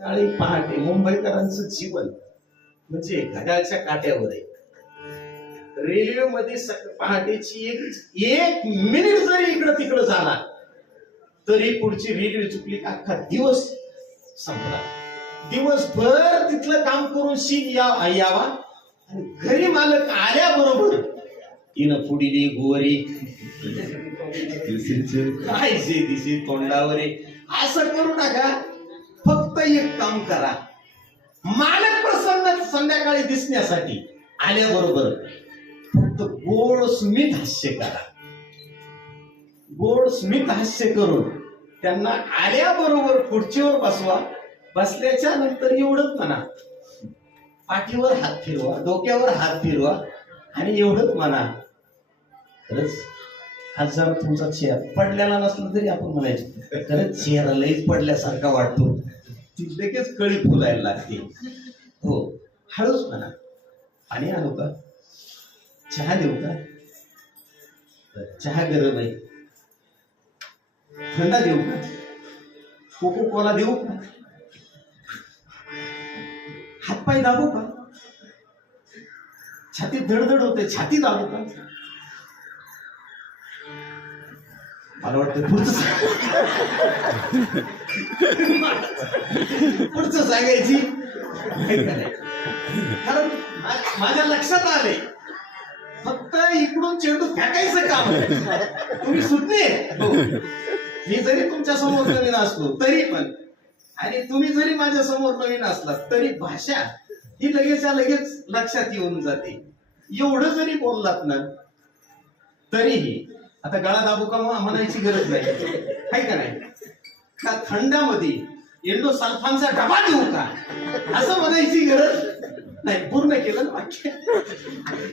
आणि पहाटे मुंबईकरांचं जीवन म्हणजे घड्याळच्या काट्यावर आहे. रेल्वेमध्ये पहाटेची एक मिनिट जरी इकडं तिकडं झाला तरी पुढची रेल्वे चुकली का अख्खा दिवस संपला. दिवसभर तिथलं काम करून यावा आणि घरी मालक आल्याबरोबर तिनं पुढीली गोवरी काय जे दिसे तोंडावर असं करू नका. फक्त एक काम करा, मालक प्रसन्न संध्याकाळी दिसण्यासाठी आल्याबरोबर फक्त गोड स्मित हास्य करा. गोड स्मित हास्य करून त्यांना आल्याबरोबर खुर्चीवर बसवा. बसल्याच्या नंतर एवढंच म्हणा, पाठीवर हात फिरवा, डोक्यावर हात फिरवा आणि एवढंच म्हणा, खरंच आज जरा तुमचा चेहरा पडलेला नसला तरी आपण म्हणायचं खरंच चेहरा लईच पडल्यासारखा वाटतो. ती लगेच कळी फुलायला लागते. हो, हळूच म्हणा, पाणी आणू का, चहा देऊ का, चहा गरम आहे, थंडा देऊ का, कोको कोला देऊ का, हातपाय दाबू का, छातीत धडधड होते, छाती दाबू का. मला वाटतं पुढचं सांगायची कारण माझ्या लक्षात आले फक्त इकडून चेंडू फेकायचं काम. तुम्ही सुटणे हो. मी जरी तुमच्या समोर नवीन असलो तरी पण, आणि तुम्ही जरी माझ्या समोर नवीन असलात तरी भाषा ही लगेच लक्षात येऊन जाते. एवढं जरी बोललात ना तरीही आता गळा दाबू का म्हणायची गरज नाही, आहे का नाही. का थंडामध्ये एंडोसल्फानचा डबा देऊ का असं म्हणायची गरज नाही. पूर्ण केलं ना वाक्य.